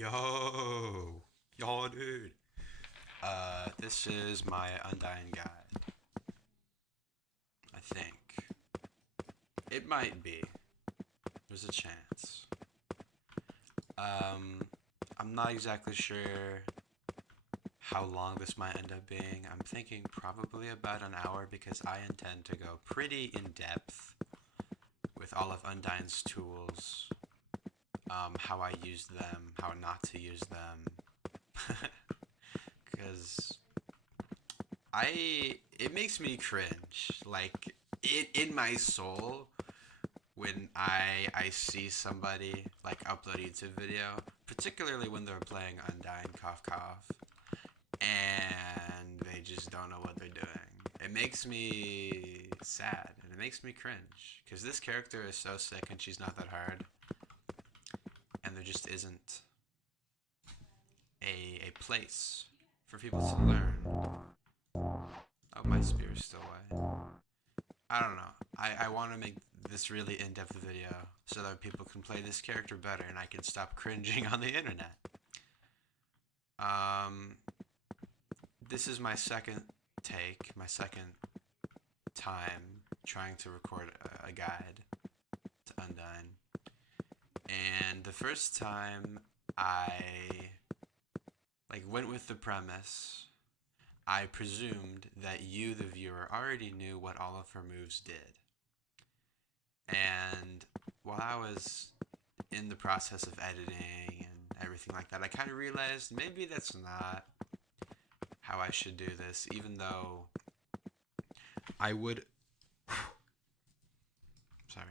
Yo, dude. This is my Undyne guide. I think it might be. There's a chance. Um, I'm not exactly sure how long this might end up being. I'm thinking probably about an hour because I intend to go pretty in depth with all of Undyne's tools, how I use them, how not to use them, because it makes me cringe, like in my soul, when I see somebody like upload a YouTube video, particularly when they're playing Undyne cough cough, and they just don't know what they're doing. It makes me sad and it makes me cringe because this character is so sick and she's not that hard, and there just isn't a place for people to learn. Oh, my spear's still away. I don't know. I want to make this really in-depth video so that people can play this character better and I can stop cringing on the internet. Um, this is my second take, my second time trying to record a guide to Undyne. And the first time I went with the premise, I presumed that you, the viewer, already knew what all of her moves did. And while I was in the process of editing and everything like that, I kind of realized maybe that's not how I should do this, even though I would. Sorry.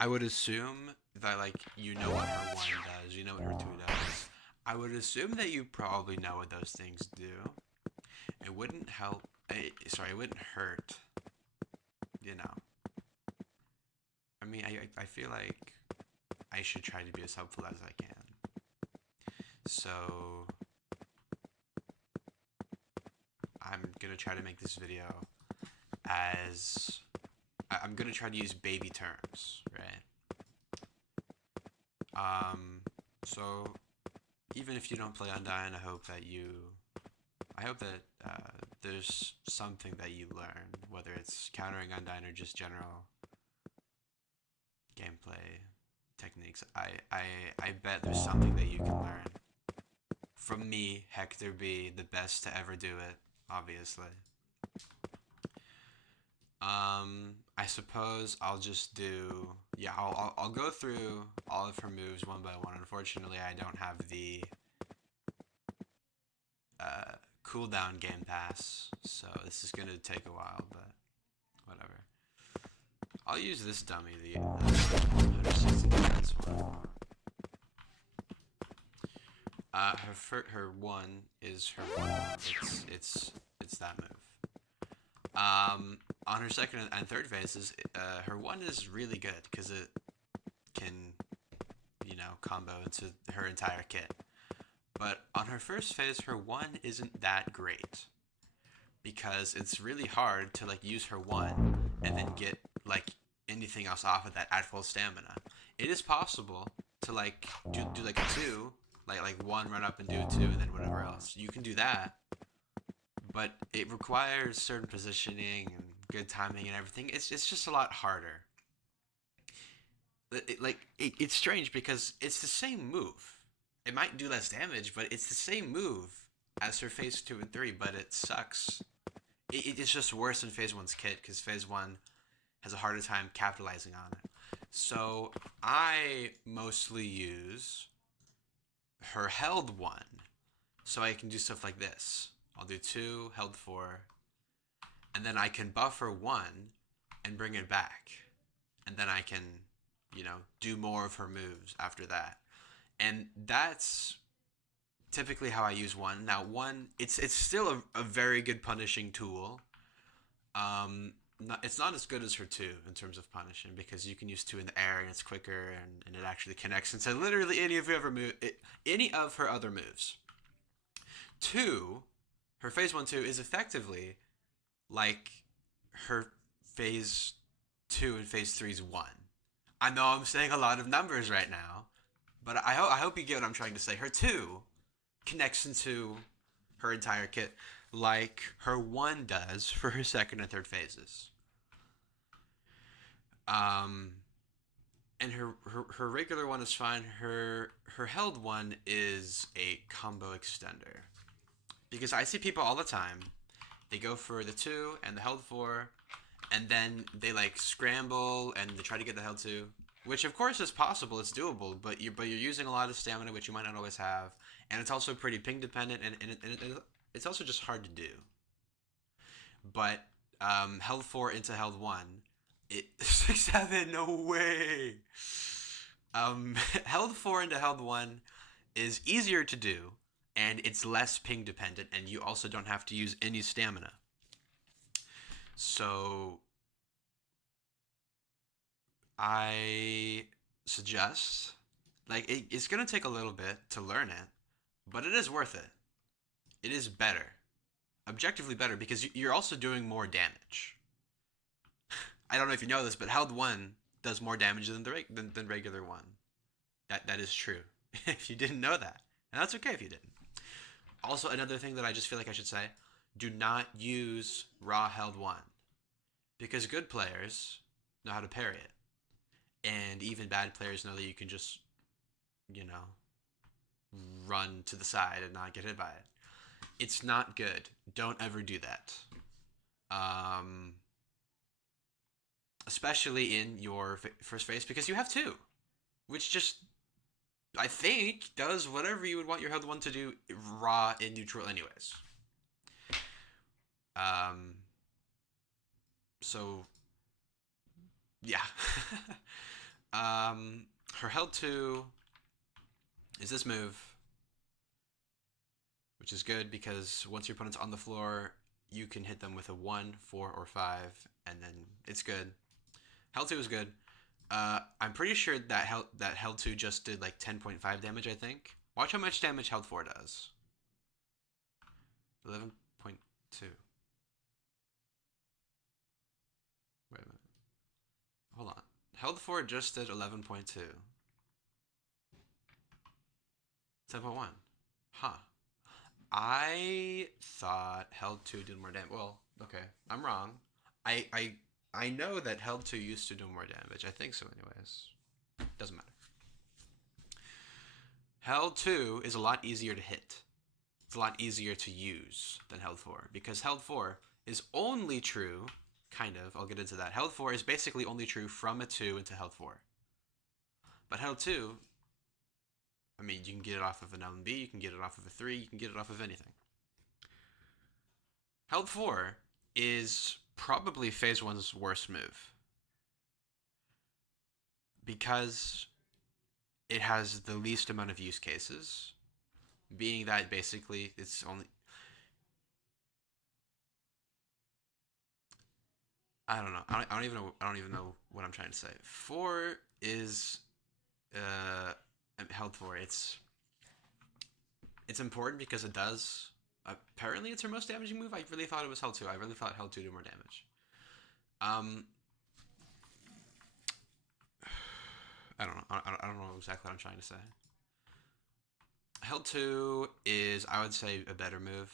I would assume that, like, you know what her 1 does, you know what her 2 does. I would assume that you probably know what those things do. It wouldn't help. It wouldn't hurt, you know. I mean, I feel like I should try to be as helpful as I can. So I'm gonna try to make this video as I'm gonna try to use baby terms, right? So even if you don't play Undyne, I hope that there's something that you learn, whether it's countering Undyne or just general gameplay techniques. I bet there's something that you can learn from me, Hector B, the best to ever do it, obviously. I suppose I'll just do, yeah, I'll go through all of her moves one by one. Unfortunately, I don't have the cooldown game pass, so this is gonna take a while, but whatever. I'll use this dummy, the 160 defense one. Her 1 is her 1. It's that move. On her second and third phases, her 1 is really good because it can, combo into her entire kit. But on her first phase, her 1 isn't that great because it's really hard to use her 1 and then get anything else off of that at full stamina. It is possible to do a 2, like 1 run up and do a 2 and then whatever else. You can do that, but it requires certain positioning and good timing and everything. It's just a lot harder. It's strange because it's the same move. It might do less damage, but it's the same move as her phase 2 and 3, but it sucks. It's just worse than phase 1's kit because phase 1 has a harder time capitalizing on it. So I mostly use her held 1, so I can do stuff like this. I'll do 2, held 4, and then I can buffer 1 and bring it back. And then I can, do more of her moves after that. And that's typically how I use 1. Now 1, it's still a very good punishing tool. It's not as good as her 2 in terms of punishing because you can use 2 in the air and it's quicker and it actually connects into literally any of her other moves. 2, her phase 1 2 is effectively like her phase 2 and phase 3's 1. I know I'm saying a lot of numbers right now, But I hope you get what I'm trying to say. Her 2 connects into her entire kit like her 1 does for her second and third phases. Um, and her regular 1 is fine. Her held 1 is a combo extender. Because I see people all the time, they go for the 2 and the held 4, and then they like scramble and they try to get the held 2, which of course is possible, it's doable, but you're using a lot of stamina, which you might not always have, and it's also pretty ping dependent, and it's also just hard to do. But held 4 into held 1, it 6-7, no way. Held 4 into held 1 is easier to do, and it's less ping dependent, and you also don't have to use any stamina. So I suggest, like, it's gonna take a little bit to learn it, but it is worth it. It is better, objectively better, because you're also doing more damage. I don't know if you know this, but held 1 does more damage than than regular 1. That is true. If you didn't know that, and that's okay if you didn't. Also, another thing that I just feel like I should say: do not use raw held 1, because good players know how to parry it. And even bad players know that you can just, you know, run to the side and not get hit by it. It's not good. Don't ever do that. Especially in your first phase, because you have 2, which just, I think, does whatever you would want your held 1 to do raw in neutral anyways. So, yeah. Her held 2 is this move, which is good because once your opponent's on the floor, you can hit them with a 1, 4, or 5, and then it's good. Held 2 is good. I'm pretty sure that held 2 just did like 10.5 damage, I think. Watch how much damage held 4 does. 11.2. Wait a minute. Hold on. Held 4 just did 11.2. 10.1. Huh. I thought held 2 did more damage. Well, okay. I'm wrong. I know that held 2 used to do more damage. I think so anyways. Doesn't matter. Held 2 is a lot easier to hit. It's a lot easier to use than held 4, because held 4 is only true, kind of, I'll get into that. Held 4 is basically only true from a 2 into held 4. But held 2, I mean, you can get it off of an LMB, you can get it off of a 3, you can get it off of anything. Held 4 is probably phase 1's worst move, because it has the least amount of use cases, being that basically it's only, I don't know. I don't even know. I don't even know what I'm trying to say. 4 is held 4. It's important because it does. Apparently, it's her most damaging move. I really thought it was held 2. I really thought held 2 did more damage. I don't know. I don't know exactly what I'm trying to say. Held 2 is, I would say, a better move.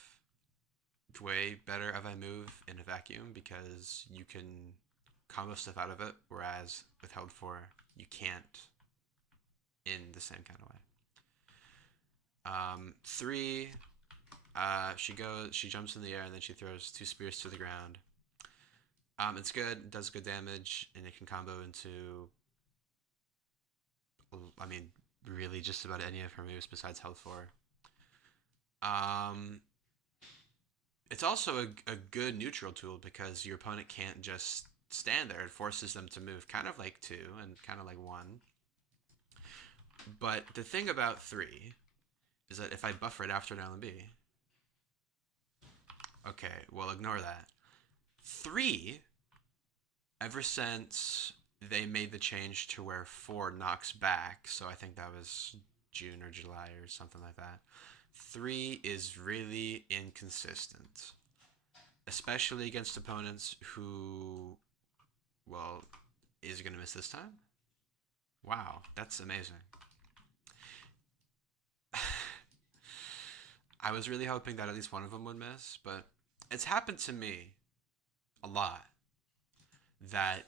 Way better of a move in a vacuum, because you can combo stuff out of it, whereas with held 4 you can't in the same kind of way. 3, she jumps in the air and then she throws 2 spears to the ground. It's good, it does good damage, and it can combo into, I mean, really just about any of her moves besides held 4. It's also a good neutral tool, because your opponent can't just stand there. It forces them to move, kind of like 2 and kind of like 1. But the thing about 3 is that if I buffer it after an LMB, okay, well, ignore that. 3, ever since they made the change to where 4 knocks back, so I think that was June or July or something like that, 3 is really inconsistent, especially against opponents who, well, is going to miss this time? Wow, that's amazing. I was really hoping that at least one of them would miss, but it's happened to me a lot that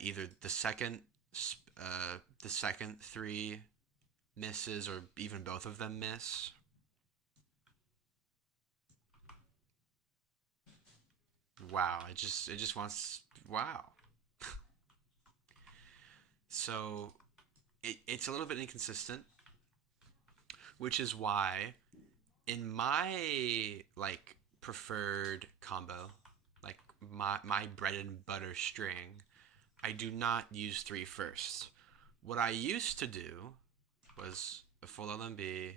either the second three misses or even both of them miss. Wow, it just wants wow. So it's a little bit inconsistent, which is why in my like preferred combo, like my bread and butter string, I do not use three first. What I used to do was a full LMB,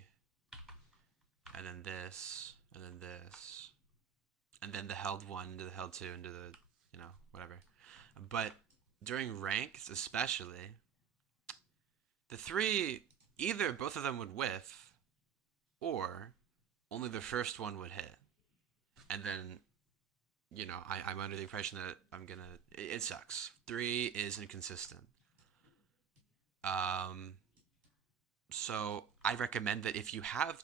and then this, and then this, and then the held one into the held two into the, whatever. But during ranks, especially, the three, either both of them would whiff, or only the first one would hit. And then, I'm under the impression that it sucks. Three is inconsistent. So I recommend that if you have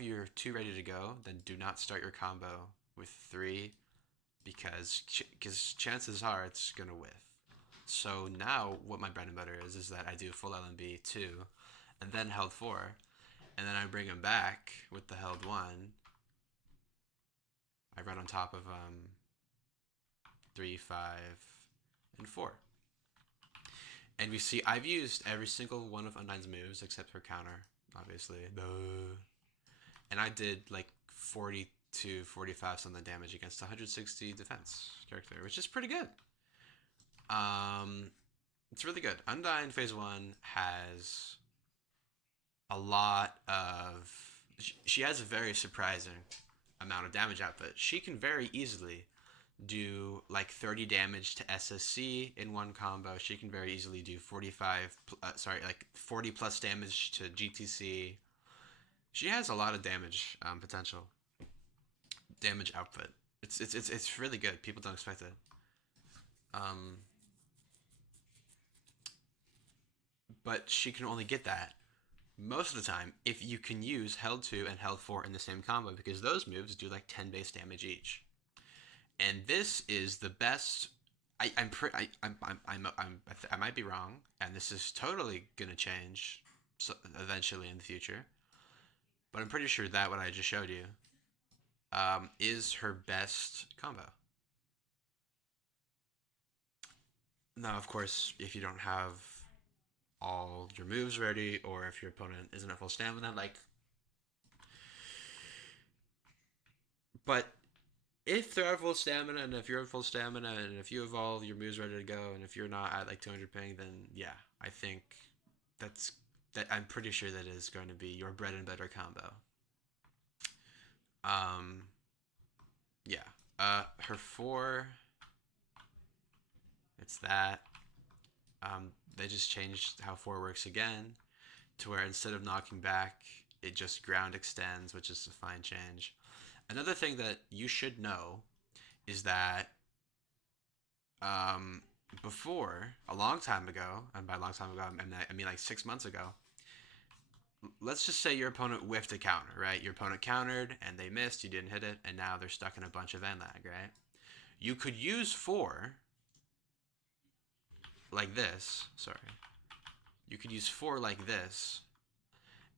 your two ready to go, then do not start your combo with three, because chances are it's gonna whiff. So now what my bread and butter is that I do full LMB 2, and then held 4, and then I bring them back with the held 1. I run on top of 3, 5, and 4. And we see I've used every single one of Undyne's moves except her counter, obviously. And I did like 42, 45 something damage against 160 defense character, which is pretty good. It's really good. Undyne Phase 1 has a lot of... She has a very surprising amount of damage output. She can very easily do like 30 damage to SSC in one combo. She can very easily do 40 plus damage to GTC. She has a lot of damage potential, damage output. It's really good. People don't expect it. But she can only get that most of the time if you can use held 2 and held 4 in the same combo, because those moves do like 10 base damage each. And this is the best. I might be wrong, and this is totally gonna change eventually in the future. But I'm pretty sure that what I just showed you is her best combo. Now, of course, if you don't have all your moves ready, or if your opponent isn't at full stamina, but if they're at full stamina, and if you're at full stamina, and if you have all your moves ready to go, and if you're not at like 200 ping, then yeah, I think I'm pretty sure that is going to be your bread and butter combo. Yeah. Her 4, it's that. They just changed how 4 works again, to where instead of knocking back, it just ground extends, which is a fine change. Another thing that you should know is that before, a long time ago, and by a long time ago, I mean like 6 months ago, let's just say your opponent whiffed a counter, right? Your opponent countered, and they missed, you didn't hit it, and now they're stuck in a bunch of end lag, right? You could use 4 like this, sorry. You could use 4 like this,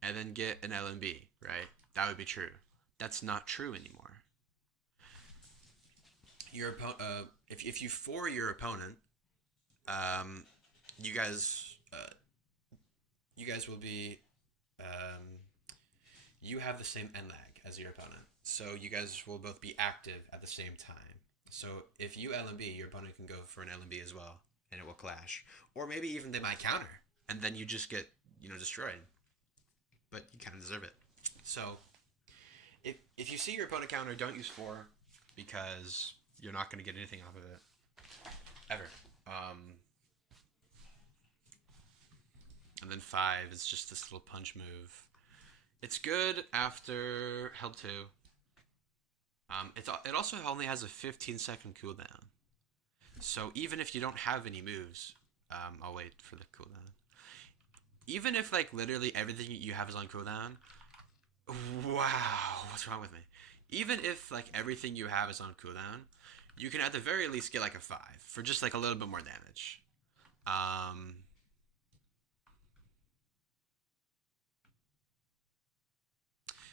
and then get an LMB, right? That would be true. That's not true anymore. Your if you 4 your opponent, you guys will be, you have the same end lag as your opponent, so you guys will both be active at the same time. So if you LMB, your opponent can go for an LMB as well, and it will clash. Or maybe even they might counter, and then you just get, destroyed. But you kind of deserve it. So if you see your opponent counter, don't use 4, because you're not going to get anything off of it. Ever. And then 5 is just this little punch move. It's good after held 2. It also only has a 15-second cooldown. So even if you don't have any moves, I'll wait for the cooldown. Even if like literally everything you have is on cooldown, Wow, what's wrong with me? Even if like everything you have is on cooldown, you can at the very least get like a 5 for just like a little bit more damage. Um,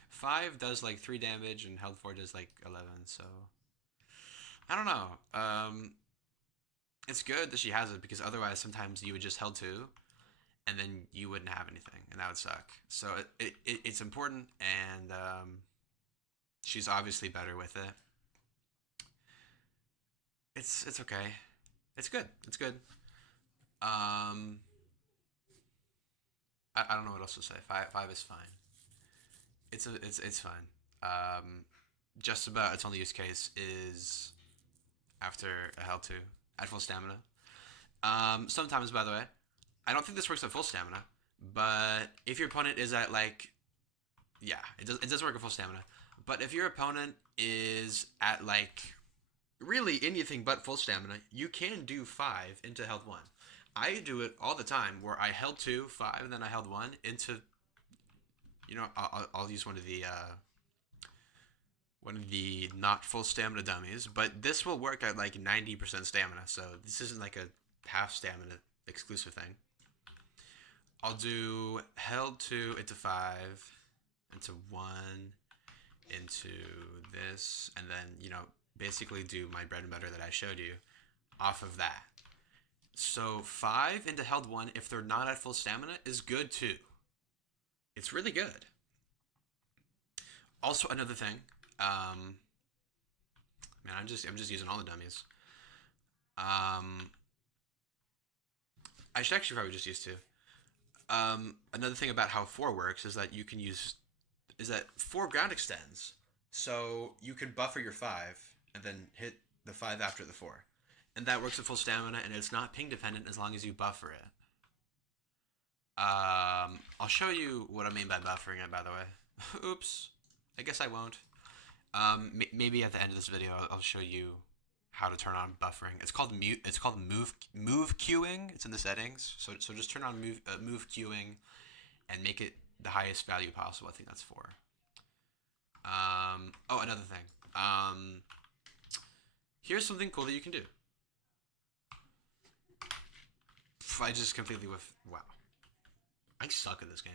5 does like 3 damage and health 4 does like 11, so I don't know. It's good that she has it because otherwise sometimes you would just held 2 and then you wouldn't have anything and that would suck. So it's important, and she's obviously better with it. It's okay. It's good. It's good. Um, I don't know what else to say. Five is fine. It's fine. Um, just about its only use case is after a hell 2 at full stamina. Sometimes, by the way, I don't think this works at full stamina, but if your opponent is at like, yeah, it does work at full stamina. But if your opponent is at like really anything but full stamina, you can do 5 into health 1. I do it all the time where I held 2, 5, and then I held 1 into, I'll use one of the not full stamina dummies, but this will work at like 90% stamina, so this isn't like a half stamina exclusive thing. I'll do held 2 into 5, into 1, into this, and then, basically do my bread and butter that I showed you off of that. So 5 into held 1, if they're not at full stamina, is good too. It's really good. Also, another thing, man, I'm just using all the dummies. Um, I should actually probably just use 2. Another thing about how 4 works is that you can use is that 4 ground extends, so you can buffer your 5 and then hit the 5 after the 4, and that works at full stamina, and it's not ping dependent as long as you buffer it. I'll show you what I mean by buffering it, by the way. Oops. I guess I won't. Maybe at the end of this video, I'll show you how to turn on buffering. It's called mute. It's called move queuing. It's in the settings. So just turn on move queuing, and make it the highest value possible. I think that's 4. Oh, another thing. Here's something cool that you can do. I just completely wow. I suck at this game.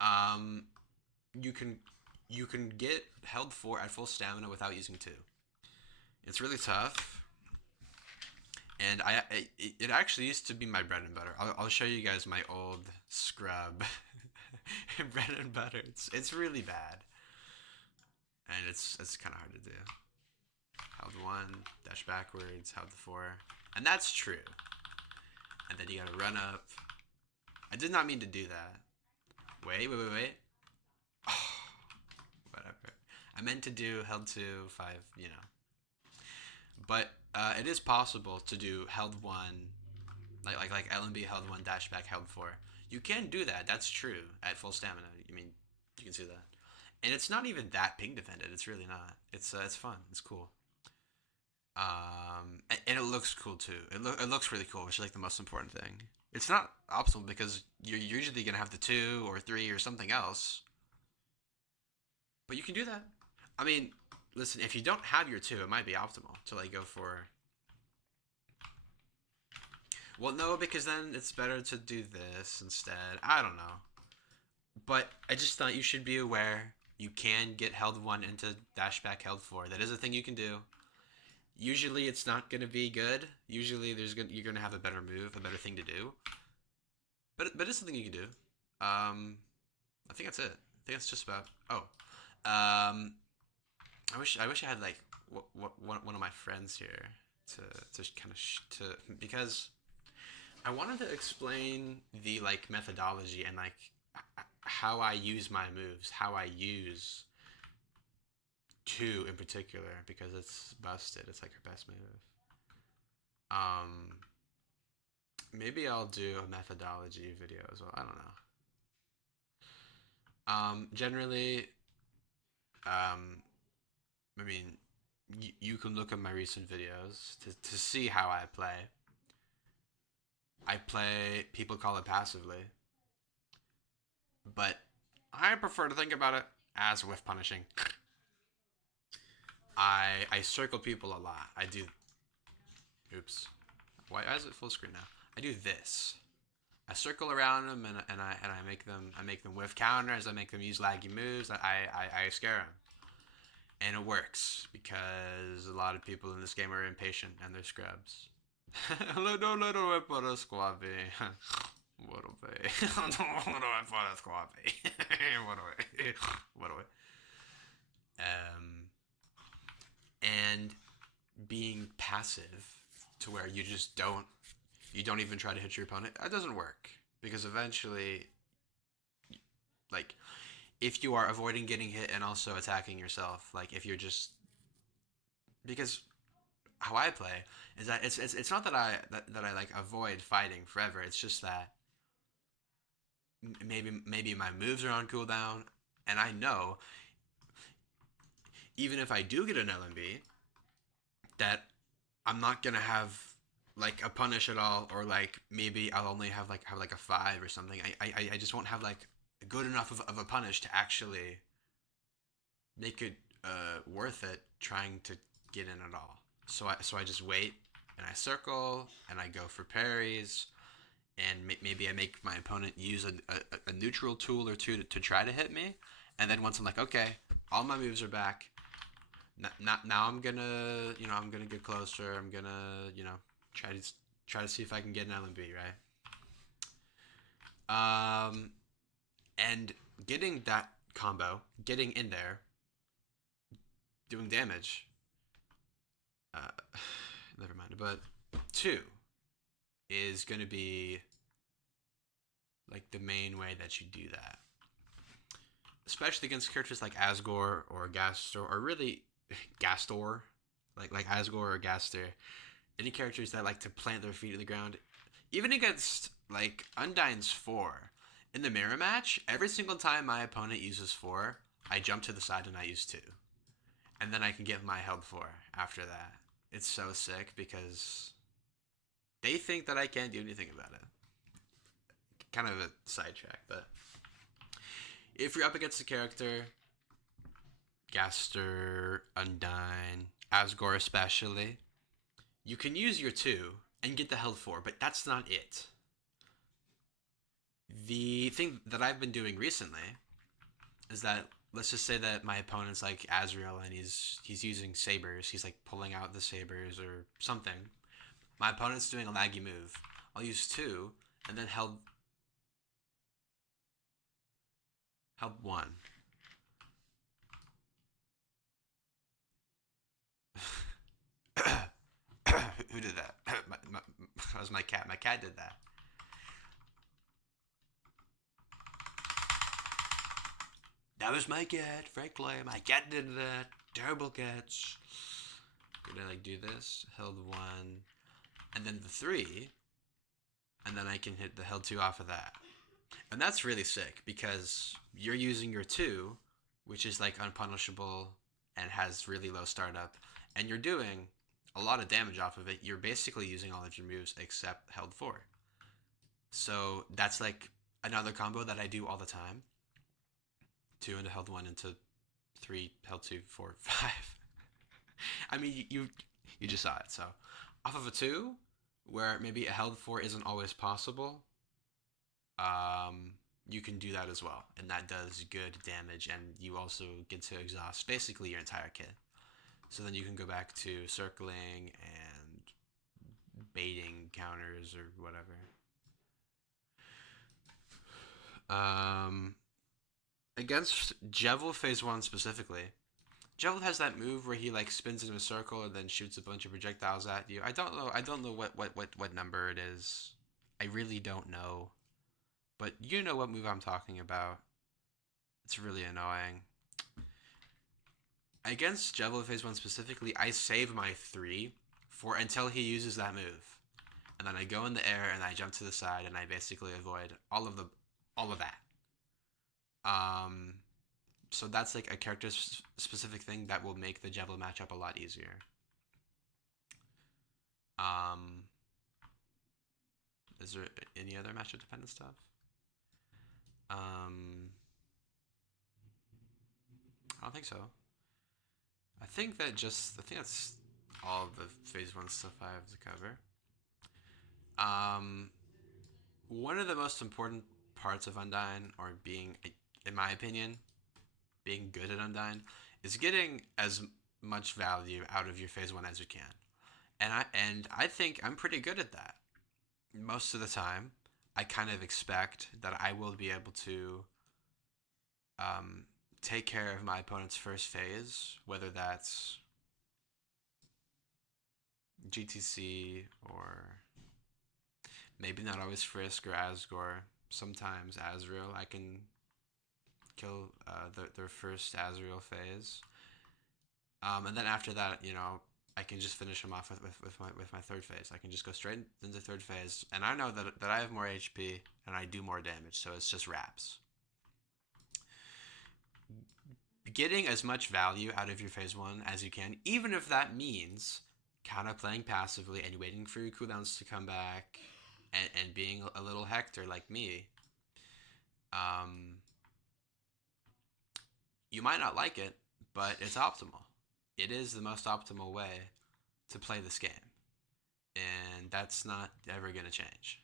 Um, you can get held 4 at full stamina without using 2. It's really tough, and it actually used to be my bread and butter. I'll show you guys my old scrub bread and butter. It's really bad, and it's kind of hard to do. Held 1, dash backwards, held 4, and that's true. And then you gotta run up. I did not mean to do that. Wait. Oh, whatever. I meant to do held 2, 5, But it is possible to do held 1, like LMB held 1, dash back held 4. You can do that. That's true at full stamina. I mean, you can see that. And it's not even that ping dependent. It's really not. It's fun. It's cool. And it looks cool too. It looks really cool, which is like the most important thing. It's not optional because you're usually gonna have the 2 or 3 or something else, but you can do that. I mean, listen, if you don't have your 2, it might be optimal to like go for. Well, no, because then it's better to do this instead. I don't know, but I just thought you should be aware you can get held 1 into dash back held 4. That is a thing you can do. Usually it's not going to be good. Usually you're going to have a better move, a better thing to do. But it's something you can do. I think that's it. I think that's just about. Oh, I wish I had like one of my friends here to kind of to because I wanted to explain the like methodology and like how I use my moves, how I use 2 in particular, because it's busted. It's like her best move. Maybe I'll do a methodology video as well. I don't know. Generally, I mean, you can look at my recent videos to see how I play. I play, people call it passively, but I prefer to think about it as whiff punishing. I circle people a lot. I do. Oops. Why is it full screen now? I do this. I circle around them and I make them whiff counters. I make them use laggy moves. I scare them, and it works because a lot of people in this game are impatient and they're scrubs. Don't let a whip on a squabby. What away? Don't let a whip on a squabby. What away? What away? Um, and being passive to where you don't even try to hit your opponent, that doesn't work because eventually, like, if you are avoiding getting hit and also attacking yourself, like if you're just because how I play is that it's not that I like avoid fighting forever. It's just that maybe my moves are on cooldown, and I know even if I do get an LMB, that I'm not gonna have like a punish at all, or like maybe I'll only have like a 5 or something. I just won't have like good enough of a punish to actually make it worth it trying to get in at all. So I just wait and I circle and I go for parries and maybe I make my opponent use a neutral tool or two to try to hit me, and then once I'm like, okay, all my moves are back. Now I'm gonna I'm gonna get closer. I'm gonna try to see if I can get an LMB right. And getting that combo, getting in there, doing damage. Uh, Never mind. But 2 is gonna be like the main way that you do that, especially against characters like Asgore or Gastor, or really Gastor, like Asgore or Gastor. Any characters that like to plant their feet in the ground, even against like Undyne's 4 in the mirror match. Every single time my opponent uses 4, I jump to the side and I use 2, and then I can get my held 4 after that. It's so sick because they think that I can't do anything about it. Kind of a sidetrack, but if you're up against a character, Gaster, Undyne, Asgore especially, you can use your 2 and get the held 4, but that's not it. The thing that I've been doing recently is that, let's just say that my opponent's like Azrael and he's using sabers. He's like pulling out the sabers or something. My opponent's doing a laggy move. I'll use 2 and then held 1. Who did that? That was my cat. My cat did that. That was my cat, frankly. My cat did that. Terrible cats. Did I like do this? Held 1. And then the 3. And then I can hit the held 2 off of that. And that's really sick because you're using your 2, which is like unpunishable and has really low startup. And you're doing a lot of damage off of it. You're basically using all of your moves except held 4. So that's like another combo that I do all the time. 2 into held 1 into 3 held 2 4 5. I mean you just saw it. So off of a 2 where maybe a held 4 isn't always possible, you can do that as well, and that does good damage, and you also get to exhaust basically your entire kit. So then you can go back to circling and baiting counters or whatever. Against Jevil phase 1 specifically, Jevil has that move where he like spins in a circle and then shoots a bunch of projectiles at you. I don't know what number it is. I really don't know. But you know what move I'm talking about. It's really annoying. Against Jevil phase 1 specifically, I save my 3 for until he uses that move. And then I go in the air and I jump to the side and I basically avoid all of that. So that's like a character specific thing that will make the Jevil matchup a lot easier. Is there any other matchup dependent stuff? don't think so. I think that's all the phase one stuff I have to cover. Um, One of the most important parts of Undyne, or being, in my opinion, being good at Undyne, is getting as much value out of your phase one as you can. And I think I'm pretty good at that. Most of the time, I kind of expect that I will be able to um, take care of my opponent's first phase, whether that's GTC or maybe not always Frisk or Asgore. Sometimes Azrael, I can kill their first Azrael phase. And then after that, I can just finish him off with my third phase. I can just go straight into third phase, and I know that I have more HP and I do more damage, so it's just wraps. Getting as much value out of your phase one as you can, even if that means kind of playing passively and waiting for your cooldowns to come back, and being a little Hector like me. You might not like it, but it's optimal. It is the most optimal way to play this game, and that's not ever going to change.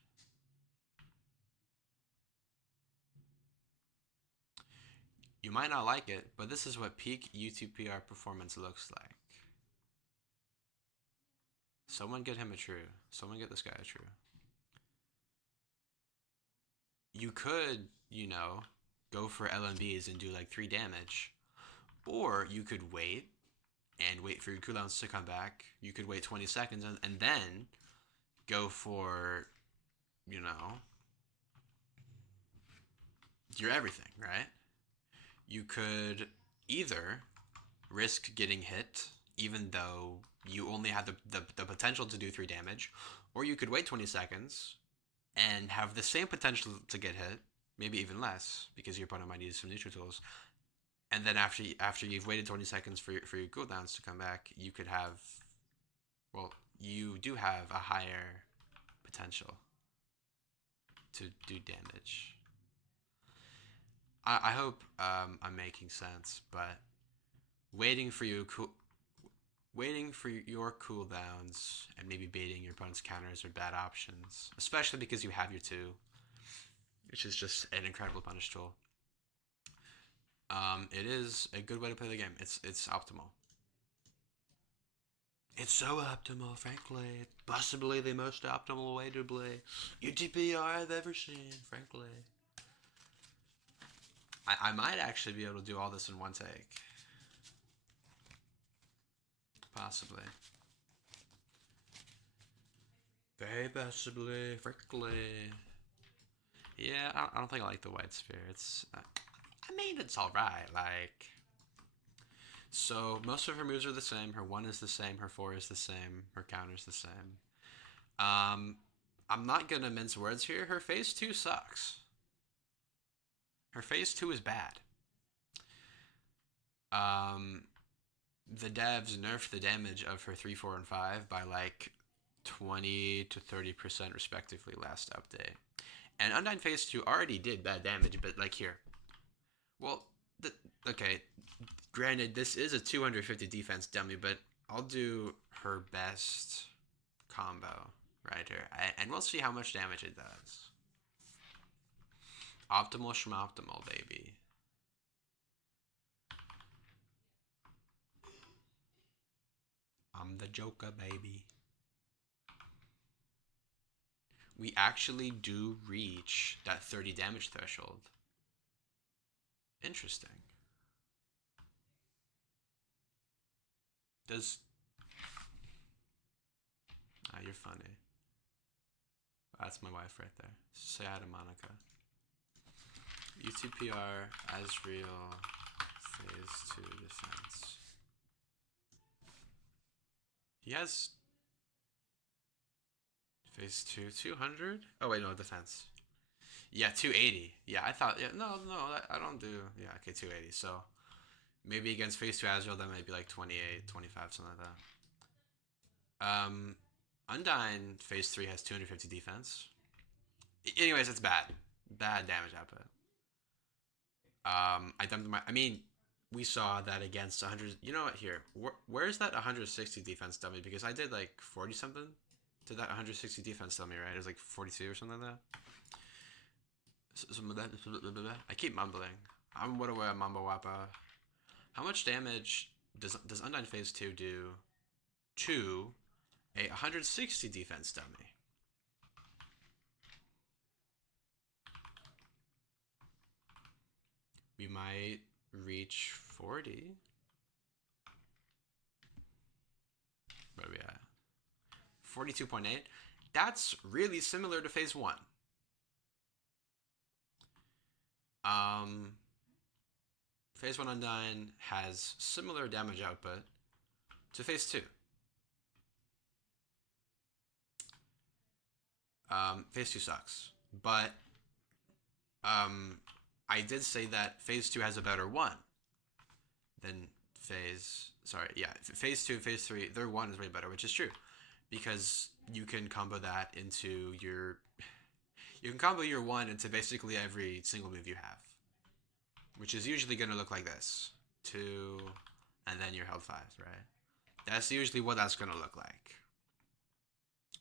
You might not like it, but this is what peak UTPR performance looks like. Someone get him a true. Someone get this guy a true. You could, go for LMBs and do like 3 damage, or you could wait and wait for your cooldowns to come back. You could wait 20 seconds and then go for, your everything, right? You could either risk getting hit, even though you only had the potential to do 3 damage, or you could wait 20 seconds and have the same potential to get hit, maybe even less, because your opponent might use some neutral tools. And then after you've waited 20 seconds for your cooldowns to come back, you could have, well, you do have a higher potential to do damage. I hope I'm making sense, but waiting for your cooldowns and maybe baiting your opponent's counters are bad options, especially because you have your 2, which is just an incredible punish tool. It is a good way to play the game. It's optimal. It's so optimal, frankly. Possibly the most optimal way to play UTPR I've ever seen, frankly. I might actually be able to do all this in one take. Possibly. Very possibly, frankly. Yeah, I don't think I like the white sphere. It's, it's alright. Like, so most of her moves are the same. Her 1 is the same. Her 4 is the same. Her counter's the same. I'm not gonna mince words here. Her phase 2 sucks. Her phase 2 is bad. The devs nerfed the damage of her 3, 4, and 5 by like 20 to 30% respectively last update. And Undyne phase 2 already did bad damage, but like here. Well, okay, granted, this is a 250 defense dummy, but I'll do her best combo right here, and we'll see how much damage it does. Optimal schmoptimal, baby. I'm the Joker, baby. We actually do reach that 30 damage threshold. Interesting. Does... Ah, you're funny. That's my wife right there. Say hi to Monica. UTPR, Azrael, phase 2 defense. He has phase 2, 200? Oh wait, no, defense. Yeah, 280. Yeah, I thought, yeah, no, I don't do, yeah, okay, 280. So maybe against phase 2 Azrael, that might be like 28, 25, something like that. Undyne phase 3 has 250 defense. Anyways, it's bad. Bad damage output. I dumped my, we saw that against 100. You know what? Here, where's that 160 defense dummy? Because I did like 40 something to that 160 defense dummy, right? It was like 42 or something like that. I keep mumbling. I'm what away mumbo wappa. How much damage does Undyne Phase 2 do to a 160 defense dummy? We might reach 40. What are we at? 42.8. That's really similar to Phase 1. Phase 1 Undyne has similar damage output to Phase 2. Phase 2 sucks. But I did say that Phase 2 has a better 1 than Phase... Sorry, yeah. Phase 2 and Phase 3, their 1 is way better, which is true. Because you can combo that into your... You can combo your 1 into basically every single move you have. Which is usually going to look like this. 2, and then your health 5, right? That's usually what that's going to look like.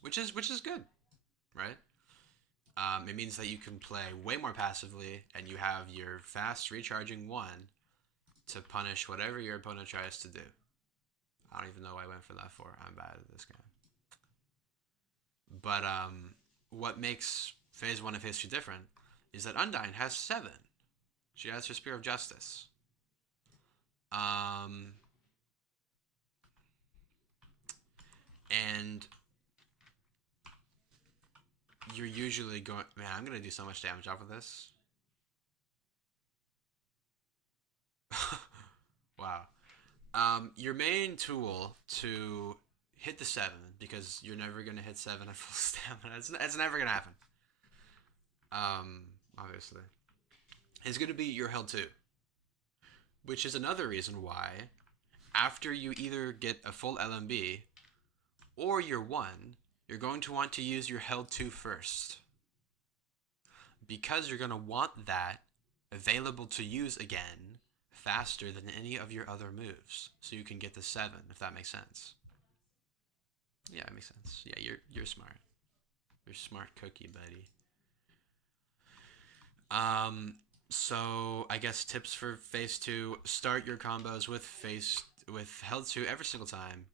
Which is good, right? It means that you can play way more passively, and you have your fast recharging 1 to punish whatever your opponent tries to do. I don't even know why I went for that 4. I'm bad at this game. But what makes Phase 1 and Phase 2 different is that Undyne has 7. She has her Spear of Justice. And you're usually going... Man, I'm going to do so much damage off of this. Wow. Your main tool to hit the 7, because you're never going to hit 7 at full stamina. It's never going to happen. Obviously. Is going to be your held 2. Which is another reason why, after you either get a full LMB or your 1, you're going to want to use your held 2 first. Because you're going to want that available to use again faster than any of your other moves. So you can get the 7, if that makes sense. Yeah, it makes sense. Yeah, you're smart. You're a smart cookie, buddy. So I guess tips for Phase 2: start your combos with held 2 every single time.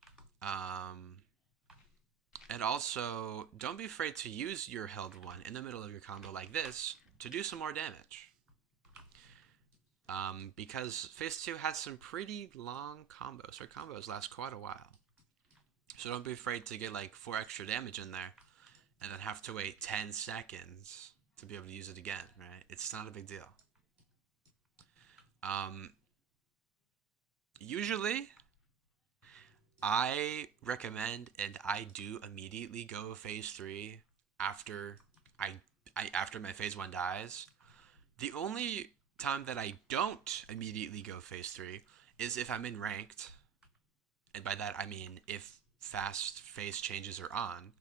And also, don't be afraid to use your held 1 in the middle of your combo like this to do some more damage. Because Phase 2 has some pretty long combos. Her combos last quite a while. So don't be afraid to get like 4 extra damage in there and then have to wait 10 seconds to be able to use it again, right? It's not a big deal. Usually, I recommend and I do immediately go Phase 3 after after my Phase 1 dies. The only time that I don't immediately go Phase 3 is if I'm in ranked. And by that I mean if fast phase changes are on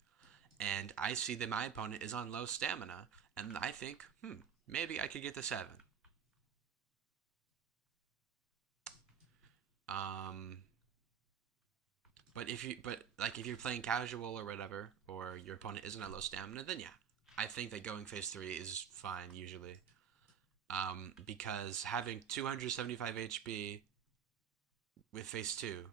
and I see that my opponent is on low stamina and I think, maybe I could get the 7. But if you're playing casual or whatever, or your opponent isn't at low stamina, then yeah, I think that going Phase 3 is fine usually. Because having 275 HP with Phase 2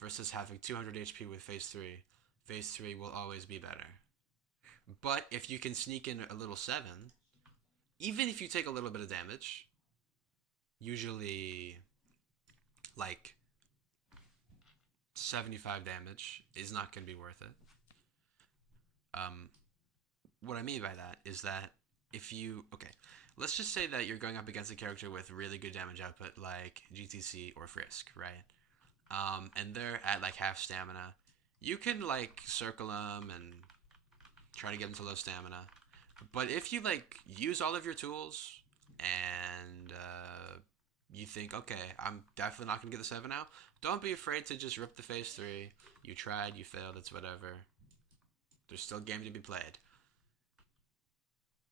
versus having 200 HP with Phase 3 will always be better. But if you can sneak in a little 7, even if you take a little bit of damage, usually like 75 damage is not going to be worth it. What I mean by that is that if you... Okay, let's just say that you're going up against a character with really good damage output like GTC or Frisk, right? And they're at like half stamina. You can like circle them and try to get them to low stamina. But if you like use all of your tools and you think, okay, I'm definitely not going to get the 7 now, don't be afraid to just rip the Phase 3. You tried, you failed, it's whatever. There's still a game to be played.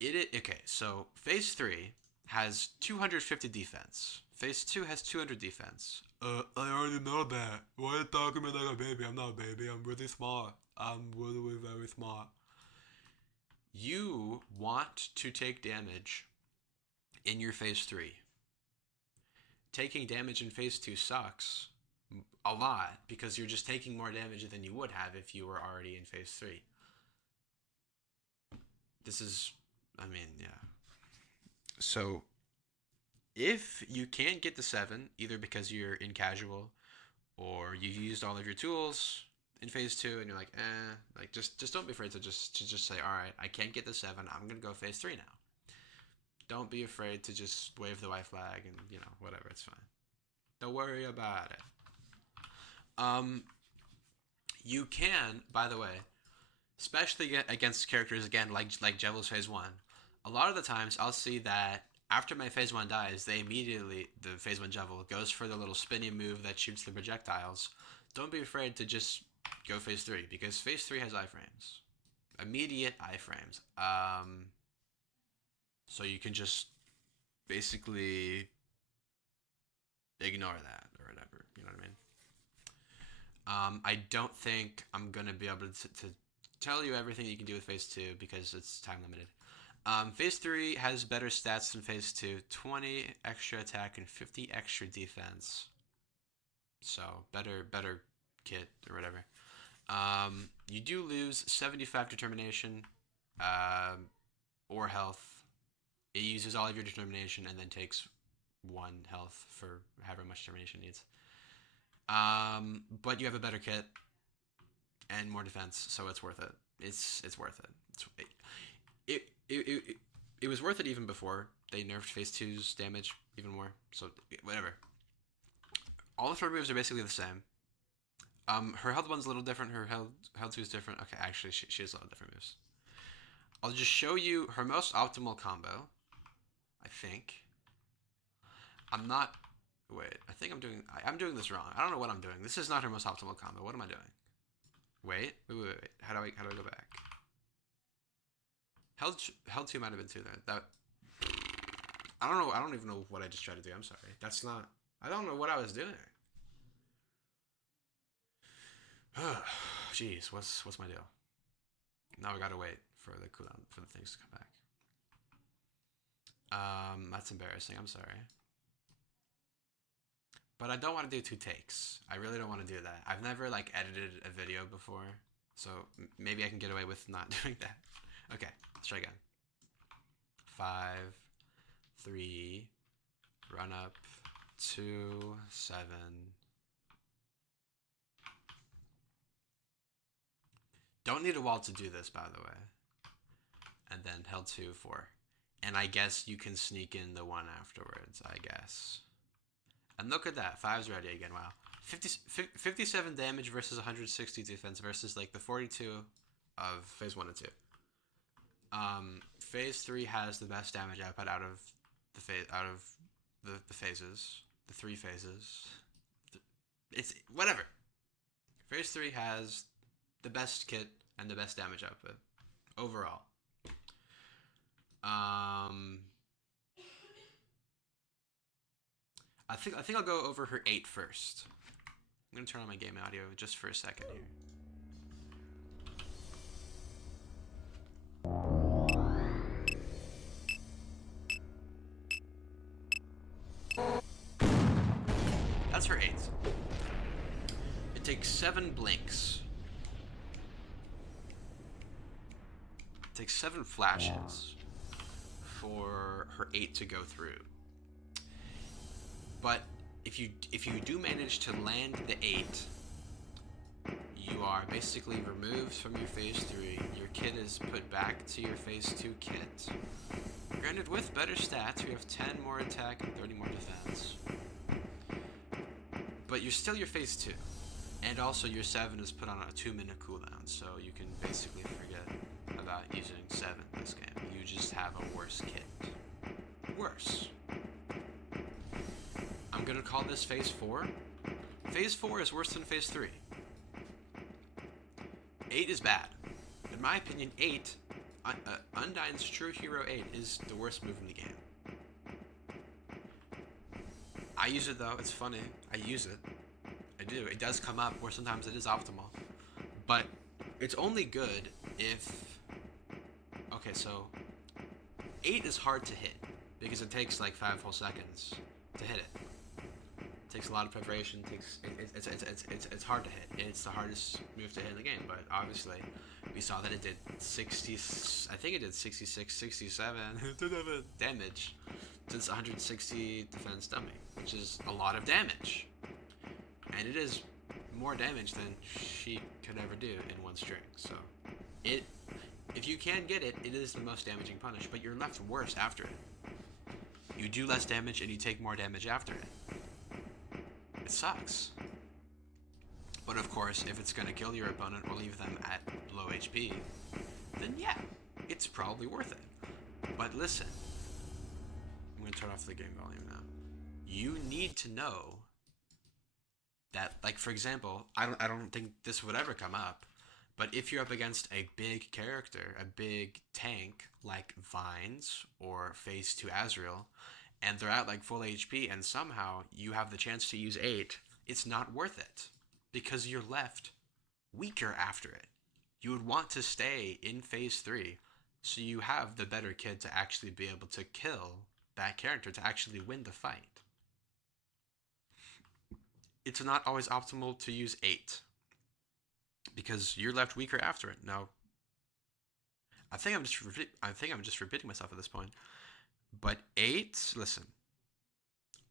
Okay, so Phase 3 has 250 defense. Phase 2 has 200 defense. I already know that. Why are you talking to me like a baby? I'm not a baby. I'm really smart. I'm really very smart. You want to take damage in your phase 3. Taking damage in phase 2 sucks a lot because you're just taking more damage than you would have if you were already in phase 3. This is, I mean, yeah. So, if you can't get the 7, either because you're in casual or you used all of your tools in phase 2 and you're like, like just don't be afraid to just say, all right, I can't get the 7, I'm gonna go phase 3 now. Don't be afraid to just wave the white flag and, you know, whatever, it's fine. Don't worry about it. You can, by the way, especially against characters, again, like Jevel's phase 1, a lot of the times I'll see that after my phase 1 dies, the phase 1 Jevel goes for the little spinny move that shoots the projectiles. Don't be afraid to just go phase 3, because phase 3 has iframes. Immediate iframes. So you can just basically ignore that or whatever. You know what I mean? I don't think I'm going to be able to tell you everything you can do with phase 2 because it's time limited. Phase 3 has better stats than phase 2. 20 extra attack and 50 extra defense. So better kit or whatever. You do lose 75 determination or health. It uses all of your determination and then takes 1 health for however much determination it needs. But you have a better kit and more defense, so it's worth it. It's worth it. It was worth it even before they nerfed phase 2's damage even more. So whatever. All of her moves are basically the same. Her health one's a little different. Her health 2 is different. Okay, actually, she has a lot of different moves. I'll just show you her most optimal combo. I think. I'm not. Wait, I think I'm doing this wrong. I don't know what I'm doing. This is not her most optimal combo. What am I doing? Wait. How do I go back? Held 2 might have been 2 there. That. I don't know. I don't even know what I just tried to do. I'm sorry. That's not. I don't know what I was doing. Jeez, what's my deal? Now I gotta wait for the cooldown for the things to come back. That's embarrassing. I'm sorry. But I don't want to do 2 takes. I really don't want to do that. I've never like edited a video before, so maybe I can get away with not doing that. Okay, let's try again. 5, 3, run up, 2, 7. Don't need a wall to do this, by the way. And then held 2, 4. And I guess you can sneak in the 1 afterwards, I guess. And look at that, 5's ready again, wow. 57 damage versus 160 defense versus like the 42 of phase 1 and 2. Phase 3 has the best damage output out of the phases, the 3 phases. It's whatever. Phase 3 has the best kit and the best damage output overall. I think I'll go over her 8 first. I'm gonna turn on my game audio just for a second here. That's her 8. It takes 7 blinks. It takes 7 flashes for her 8 to go through. But if you do manage to land the 8, you are basically removed from your phase 3. Your kit is put back to your phase 2 kit. Granted, with better stats, you have 10 more attack and 30 more defense. But you're still your phase 2. And also your 7 is put on a 2-minute cooldown, so you can basically forget about using 7 this game. You just have a worse kit. Worse. I'm gonna call this phase 4. Phase 4 is worse than phase 3. 8 is bad. In my opinion, 8, Undyne's True Hero 8 is the worst move in the game. I use it though. It's funny. I use it. I do. It does come up where sometimes it is optimal, but it's only good if. Okay, so 8 is hard to hit because it takes like 5 whole seconds to hit it. It takes a lot of preparation. It's hard to hit. It's the hardest move to hit in the game. But obviously, we saw that it did 60. I think it did 66, 67 damage. Since 160 defense dummy, which is a lot of damage, and it is more damage than she could ever do in one string. So, if you can get it, it is the most damaging punish, but you're left worse after it. You do less damage and you take more damage after it. It sucks. But of course, if it's going to kill your opponent or leave them at low HP, then yeah, it's probably worth it. But listen, I'm going to turn off the game volume now. You need to know that, like, for example, I don't think this would ever come up, but if you're up against a big character, a big tank like Vines or Phase 2 Azrael, and they're at like full HP and somehow you have the chance to use 8, it's not worth it because you're left weaker after it. You would want to stay in Phase 3 so you have the better kid to actually be able to kill that character, to actually win the fight. It's not always optimal to use 8 because you're left weaker after it. Now, I think I'm just repeating myself at this point. But 8, listen,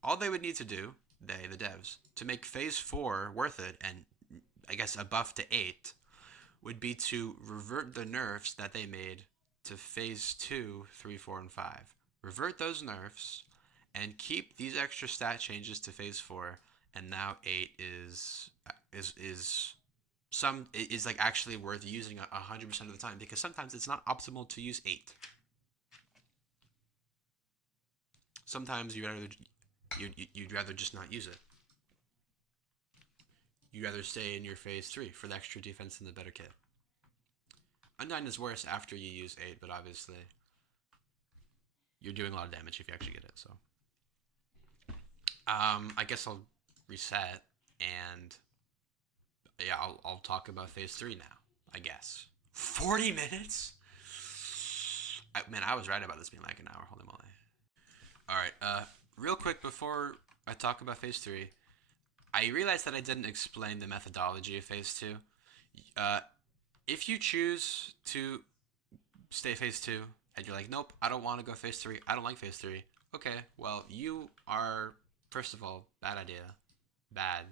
all they would need to do, the devs, to make Phase 4 worth it, and I guess a buff to 8, would be to revert the nerfs that they made to Phase 2, 3, 4, and 5. Revert those nerfs and keep these extra stat changes to Phase 4, and now 8 is like actually worth using 100% of the time, because sometimes it's not optimal to use 8. Sometimes you'd rather just not use it. You'd rather stay in your Phase 3 for the extra defense and the better kit. Undyne is worse after you use 8, but obviously you're doing a lot of damage if you actually get it. So I guess I'll reset and yeah, I'll talk about Phase 3 now, I guess. 40 minutes? Man, I was right about this being like an hour. Holy moly. Alright, real quick before I talk about Phase 3, I realized that I didn't explain the methodology of Phase 2. If you choose to stay Phase 2, and you're like, nope, I don't want to go Phase 3, I don't like Phase 3, okay, well, you are, first of all, bad idea. Bad.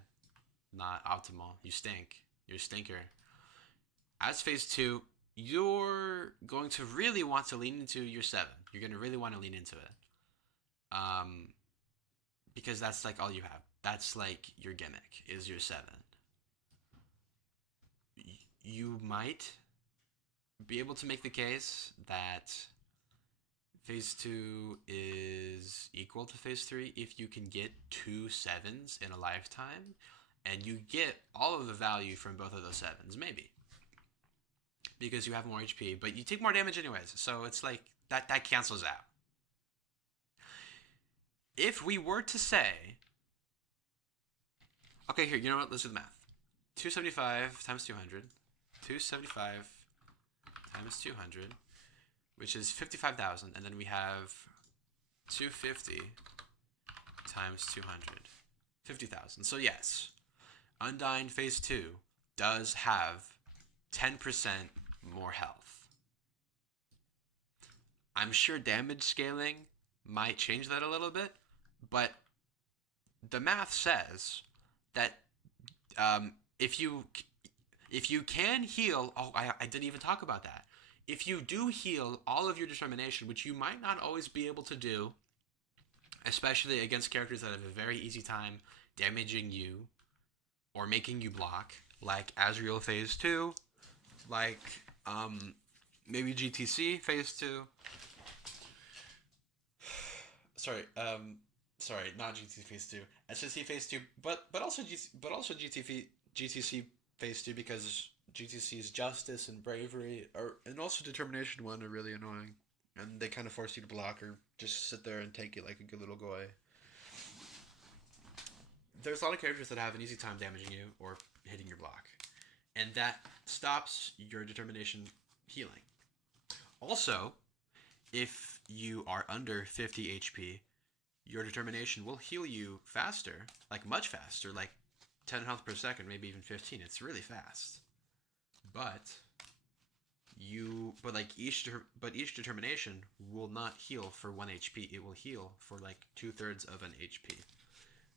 Not optimal. You stink. You're a stinker. As Phase 2, you're going to really want to lean into your 7. You're going to really want to lean into it. Because that's like all you have. That's like your gimmick, is your 7. You might be able to make the case that Phase 2 is equal to Phase 3 if you can get 2 7s in a lifetime, and you get all of the value from both of those 7s, maybe. Because you have more HP, but you take more damage anyways, so it's like, that cancels out. If we were to say, okay, here, you know what, let's do the math. 275 times 200, 275 times 200, which is 55,000, and then we have 250 times 200, 50,000. So yes, Undyne Phase 2 does have 10% more health. I'm sure damage scaling might change that a little bit, but the math says that if you can heal, I didn't even talk about that. If you do heal all of your determination, which you might not always be able to do, especially against characters that have a very easy time damaging you or making you block, like Azrael Phase 2, like maybe GTC Phase 2. Sorry, not GTC Phase 2. SSC Phase 2, but also GTC Phase 2, because GTC's Justice and Bravery and also Determination 1 are really annoying. And they kind of force you to block or just sit there and take it like a good little goy. there's a lot of characters that have an easy time damaging you or hitting your block, and that stops your determination healing. Also, if you are under 50 HP, your determination will heal you faster, like much faster, like 10 health per second, maybe even 15. It's really fast. But each determination will not heal for 1 HP. It will heal for like 2/3 of an HP.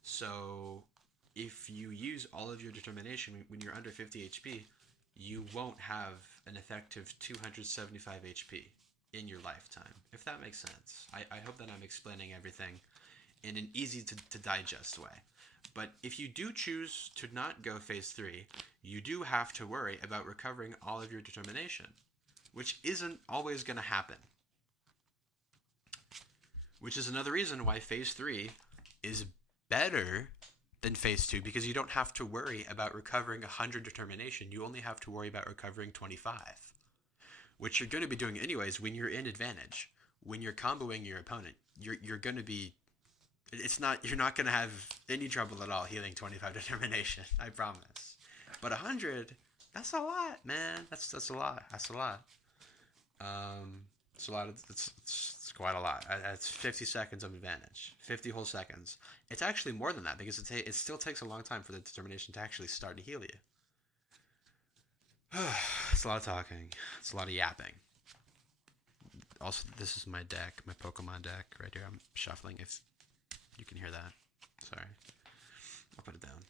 So if you use all of your determination when you're under 50 HP, you won't have an effective 275 HP in your lifetime, if that makes sense. I hope that I'm explaining everything in an easy to digest way. But if you do choose to not go phase 3, you do have to worry about recovering all of your determination, which isn't always going to happen. Which is another reason why phase 3 is better than phase 2, because you don't have to worry about recovering 100 determination. You only have to worry about recovering 25, which you're going to be doing anyways when you're in advantage. When you're comboing your opponent, you're going to be... You're not going to have any trouble at all healing 25 determination, I promise. But 100, that's a lot, man. That's a lot. That's a lot. It's a lot. It's quite a lot. It's 50 seconds of advantage. 50 whole seconds. It's actually more than that, because it still takes a long time for the determination to actually start to heal you. It's a lot of talking. It's a lot of yapping. Also, this is my deck, my Pokemon deck right here. I'm shuffling if you can hear that. Sorry. I'll put it down.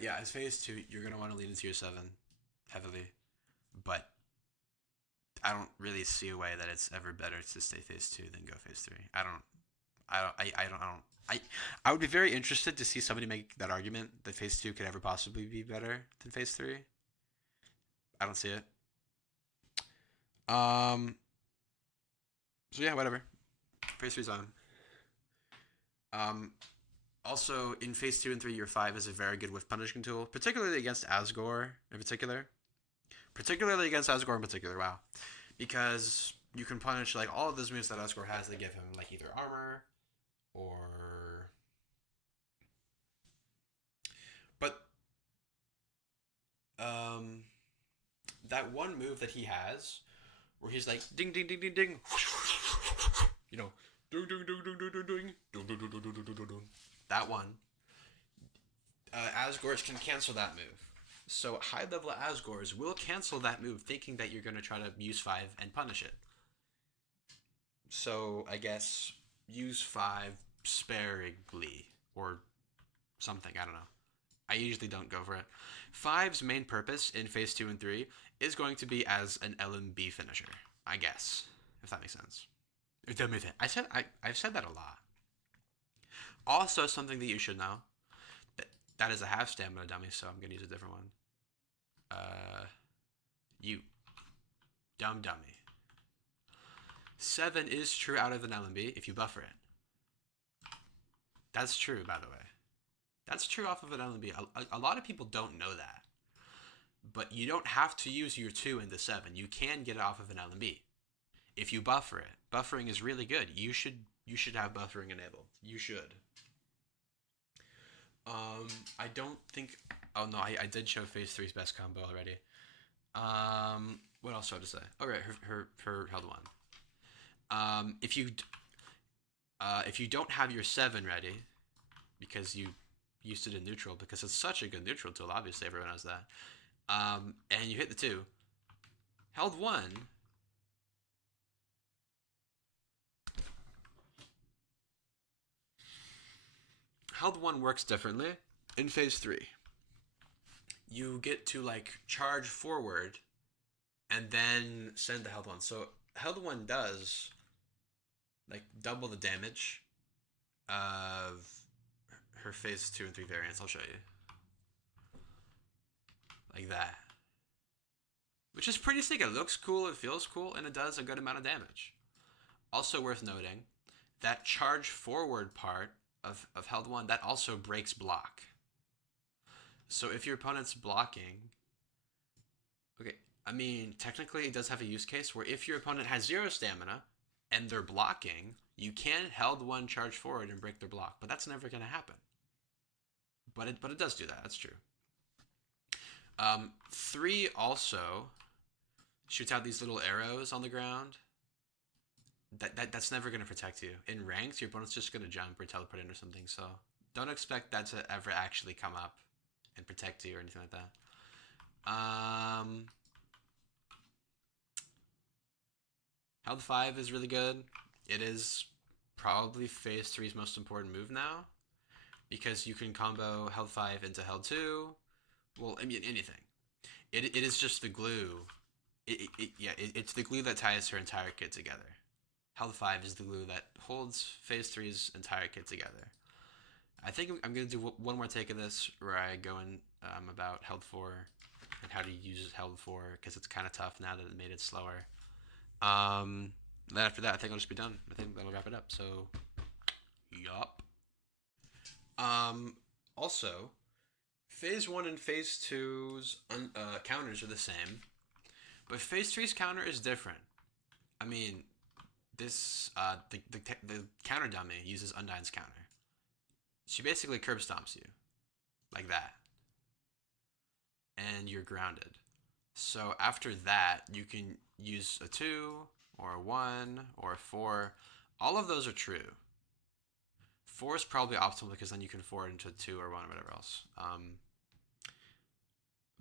Yeah, as phase 2, you're going to want to lean into your 7 heavily. But I don't really see a way that it's ever better to stay phase 2 than go phase 3. I would be very interested to see somebody make that argument that phase 2 could ever possibly be better than phase 3. I don't see it. So yeah, whatever. Phase 3's on. Also, in phase 2 and 3, your 5 is a very good whiff punishing tool, particularly against Asgore in particular. Wow. Because you can punish like all of those moves that Asgore has. They give him like either armor or... But that one move that he has, where he's like ding ding ding ding ding, you know, ding ding ding ding ding ding ding ding ding ding ding ding ding. That one, Asgores can cancel that move. So high level Asgores will cancel that move, thinking that you're going to try to use 5 and punish it. So I guess use 5 sparingly or something. I don't know. I usually don't go for it. 5's main purpose in phase 2 and 3 is going to be as an LMB finisher, I guess, if that makes sense. I've said that a lot. Also, something that you should know, that is a half stamina dummy, so I'm going to use a different one. You dumb dummy. 7 is true out of an LMB if you buffer it. That's true, by the way. That's true off of an LMB. A lot of people don't know that. But you don't have to use your 2 into 7. You can get it off of an LMB if you buffer it. Buffering is really good. You should have buffering enabled. You should. I don't think... Oh, no, I did show phase 3's best combo already. What else do I have to say? Oh, right, her held 1. If you don't have your 7 ready, because you used it in neutral, because it's such a good neutral tool, obviously everyone knows that, and you hit the 2, held 1... Held 1 works differently in phase 3. You get to like charge forward and then send the held 1. So held 1 does like double the damage of her phase 2 and 3 variants. I'll show you. Like that. Which is pretty sick. It looks cool, it feels cool, and it does a good amount of damage. Also worth noting, that charge forward part of held 1, that also breaks block. So if your opponent's blocking... Okay, I mean, technically it does have a use case where if your opponent has 0 stamina and they're blocking, You can held 1 charge forward and break their block, but that's never going to happen. But it does do that. That's true. 3 also shoots out these little arrows on the ground. That's never going to protect you. In ranked, your opponent's just going to jump or teleport in or something. So don't expect that to ever actually come up and protect you or anything like that. Held 5 is really good. It is probably phase 3's most important move now, because you can combo held 5 into held 2. Well, I mean, anything. It is just the glue. It's the glue that ties her entire kit together. Held 5 is the glue that holds phase 3's entire kit together. I think I'm going to do one more take of this where I go in about held 4 and how to use held 4, because it's kind of tough now that it made it slower. Then after that, I think I'll just be done. I think that'll wrap it up. So, yup. Also, phase 1 and phase 2's counters are the same, but phase 3's counter is different. I mean, this the counter dummy uses Undyne's counter. She basically curb stomps you, like that, and you're grounded. So after that, you can use a 2 or a 1 or a 4. All of those are true. 4 is probably optimal because then you can forward into a 2 or 1 or whatever else.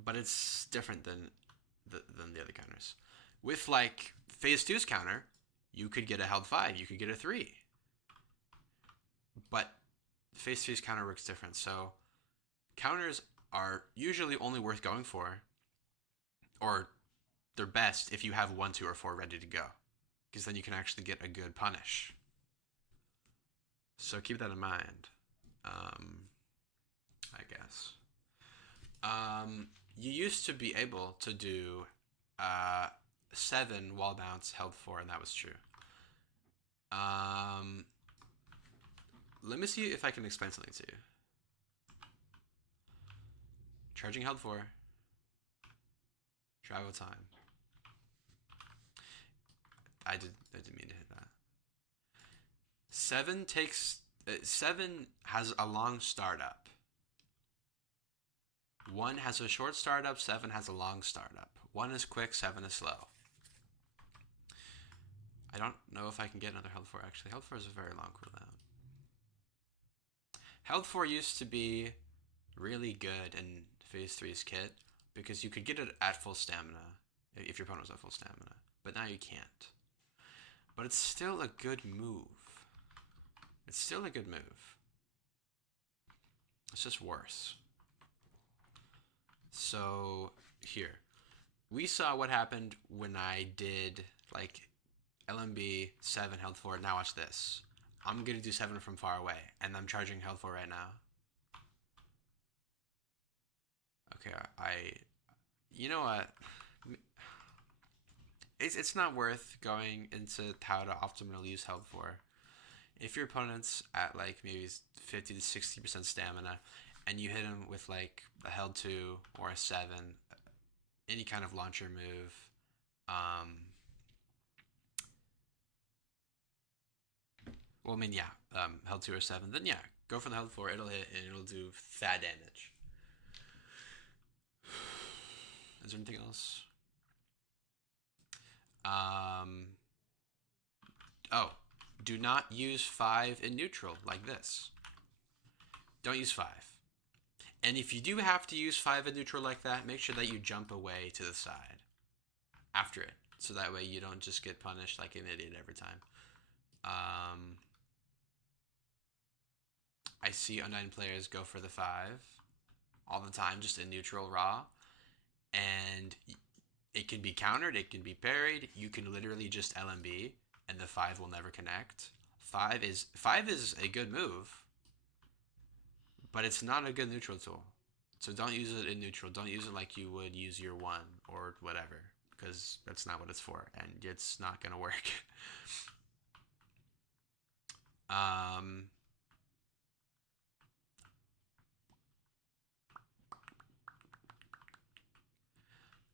But it's different than the other counters. With like phase 2's counter, you could get a held 5, you could get a 3. But phase 3's counter works different. So counters are usually only worth going for, or they're best if you have 1, 2, or 4 ready to go, because then you can actually get a good punish. So keep that in mind, I guess. You used to be able to do 7 wall bounce held 4, and that was true. Let me see if I can explain something to you. Charging held 4. Travel time. I didn't mean to hit that. 7 has a long startup. 1 has a short startup, 7 has a long startup. 1 is quick, 7 is slow. I don't know if I can get another held 4 actually. Held 4 is a very long cooldown. Held 4 used to be really good in phase 3's kit, because you could get it at full stamina if your opponent was at full stamina, but now you can't. But it's still a good move. It's still a good move. It's just worse. So here, we saw what happened when I did like LMB 7 held 4. Now watch this. I'm gonna do 7 from far away, and I'm charging held 4 right now. Okay, you know what? It's not worth going into how to optimally use held 4. If your opponent's at like maybe 50 to 60% stamina, and you hit him with like a held 2 or a 7, any kind of launcher move, well, I mean, yeah, held 2 or 7, then yeah, go for the held 4. It'll hit and it'll do fat damage. Is there anything else? Oh, do not use 5 in neutral like this. Don't use 5. And if you do have to use 5 in neutral like that, make sure that you jump away to the side after it, so that way you don't just get punished like an idiot every time. I see Undyne players go for the 5 all the time, just in neutral raw, and it can be countered, it can be parried. You can literally just LMB, and the 5 will never connect. 5 is a good move, but it's not a good neutral tool. So don't use it in neutral. Don't use it like you would use your 1 or whatever, because that's not what it's for, and it's not gonna work.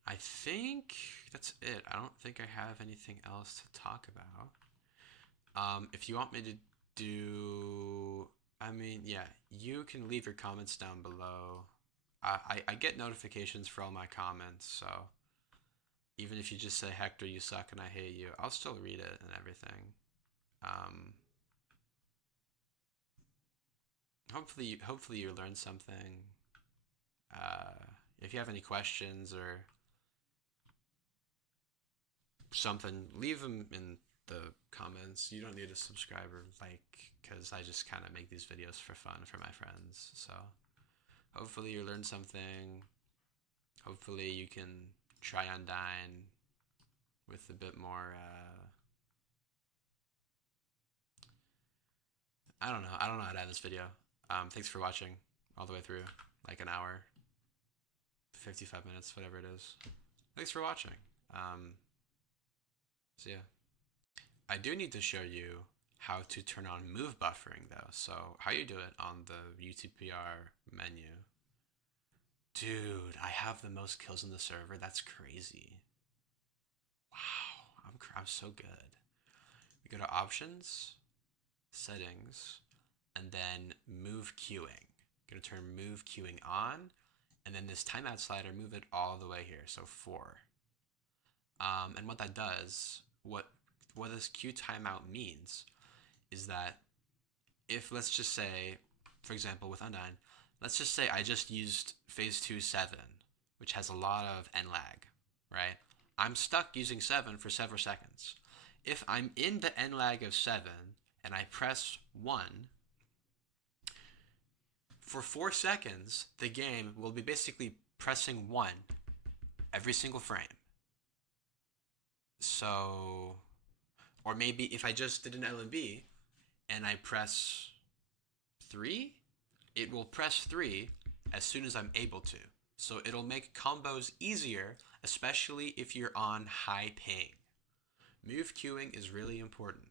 I think that's it. I don't think I have anything else to talk about. If you want me to do, I mean, yeah, you can leave your comments down below. I get notifications for all my comments, so even if you just say Hector, you suck, and I hate you, I'll still read it and everything. Um, hopefully you learned something. If you have any questions or something, leave them in the comments. You don't need to subscribe or like, because I just kind of make these videos for fun for my friends. So hopefully you learned something. Hopefully you can try Undyne with a bit more. I don't know. I don't know how to end this video. Thanks for watching all the way through, like an hour, 55 minutes, whatever it is. Thanks for watching. So yeah. I do need to show you how to turn on move buffering though. So how you do it on the UTPR menu. Dude, I have the most kills in the server. That's crazy. Wow, I'm so good. We go to options, settings, and then move queuing. Gonna turn move queuing on, and then this timeout slider, move it all the way here, so 4. And what that does, what this queue timeout means, is that if, let's just say, for example, with Undyne, let's just say I just used phase 2 7, which has a lot of end lag, right? I'm stuck using 7 for several seconds. If I'm in the end lag of 7 and I press 1, for 4 seconds, the game will be basically pressing 1 every single frame. So, or maybe if I just did an LMB and I press 3, it will press 3 as soon as I'm able to. So it'll make combos easier, especially if you're on high ping. Move queuing is really important.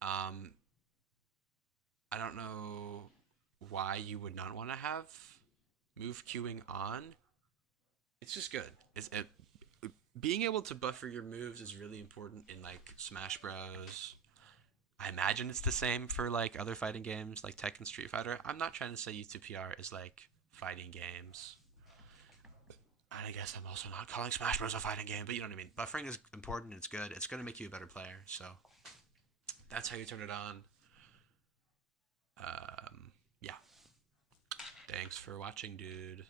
I don't know why you would not want to have move queuing on. It's just good. Being able to buffer your moves is really important in like Smash Bros. I imagine it's the same for like other fighting games like Tekken Street Fighter. I'm not trying to say UTPR is like fighting games. And I guess I'm also not calling Smash Bros a fighting game, but you know what I mean. Buffering is important. It's good. It's going to make you a better player. So that's how you turn it on. Yeah. Thanks for watching, dude.